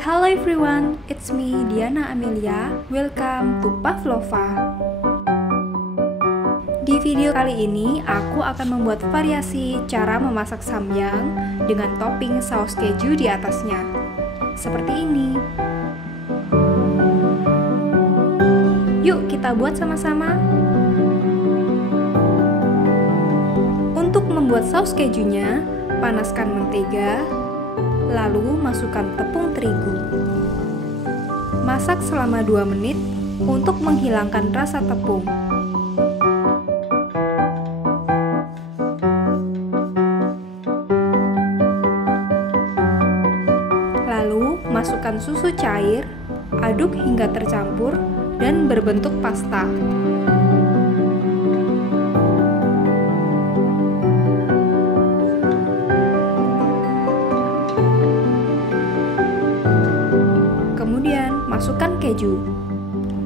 Hello everyone, it's me Diana Amelia. Welcome to Pavlova. Di video kali ini, aku akan membuat variasi cara memasak samyang dengan topping saus keju di atasnya. Seperti ini. Yuk kita buat sama-sama. Untuk membuat saus kejunya, panaskan mentega, lalu masukkan tepung terigu. Masak selama 2 menit untuk menghilangkan rasa tepung. Lalu, masukkan susu cair, aduk hingga tercampur dan berbentuk pasta. Kemudian, masukkan keju.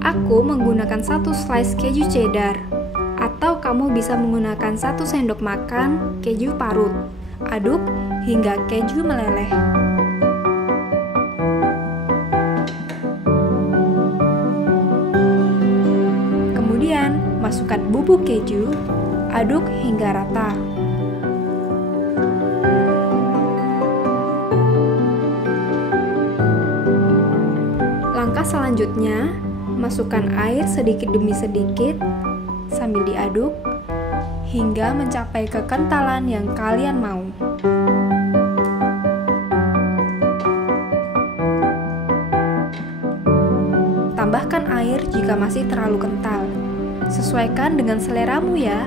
Aku menggunakan 1 slice keju cheddar, atau kamu bisa menggunakan 1 sendok makan keju parut. Aduk hingga keju meleleh. Masukkan bubuk keju, aduk hingga rata. Langkah selanjutnya, masukkan air sedikit demi sedikit sambil diaduk hingga mencapai kekentalan yang kalian mau. Tambahkan air jika masih terlalu kental. Sesuaikan dengan seleramu ya.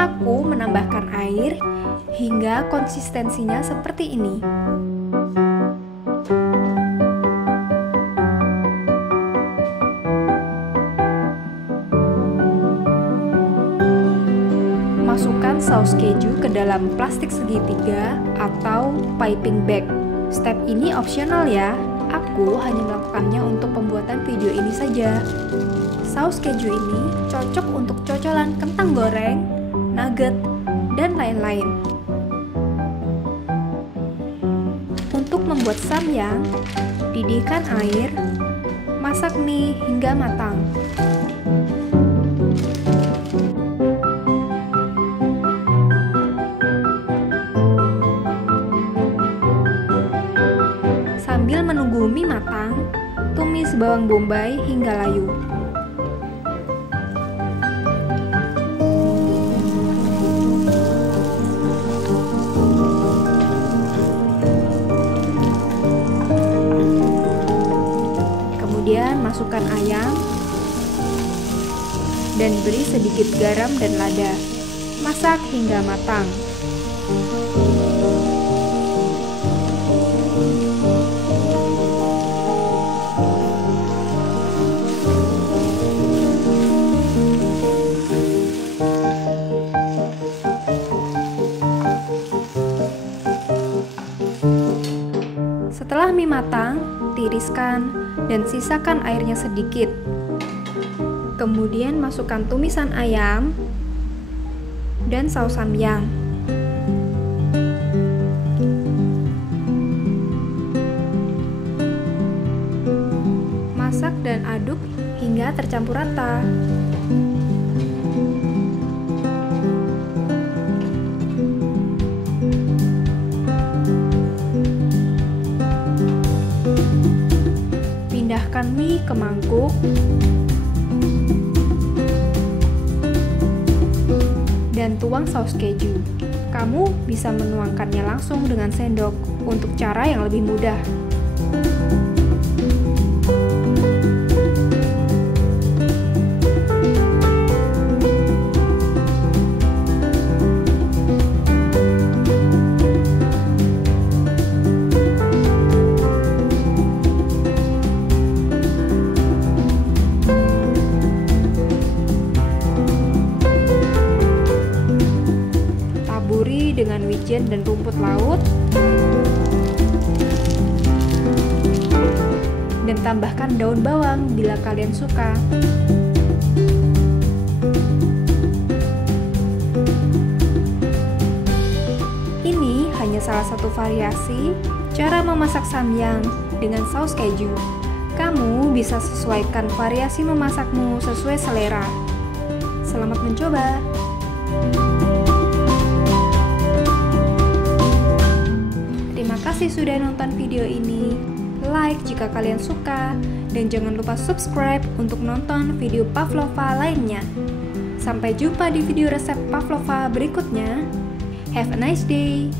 Aku menambahkan air hingga konsistensinya seperti ini. Masukkan saus keju ke dalam plastik segitiga atau piping bag. Step ini opsional ya. Aku hanya melakukannya untuk pembuatan video ini saja. Saus keju ini cocok untuk cocolan kentang goreng, nugget, dan lain-lain. Untuk membuat samyang, didihkan air, masak mie hingga matang. Sambil menunggu mie matang, tumis bawang bombay hingga layu. Kemudian masukkan ayam dan beri sedikit garam dan lada. Masak hingga matang. Setelah mie matang, tiriskan dan sisakan airnya sedikit. Kemudian masukkan tumisan ayam dan saus samyang. Masak dan aduk hingga tercampur rata. Pindahkan mie ke mangkuk dan tuang saus keju. Kamu bisa menuangkannya langsung dengan sendok untuk cara yang lebih mudah. dengan wijen dan rumput laut. tambahkan daun bawang bila kalian suka. Ini hanya salah satu variasi cara memasak samyang dengan saus keju. Kamu bisa sesuaikan variasi memasakmu sesuai selera. Selamat mencoba! Terima kasih sudah nonton video ini. Like jika kalian suka, dan jangan lupa subscribe untuk nonton video pavlova lainnya. Sampai jumpa di video resep pavlova berikutnya. Have a nice day!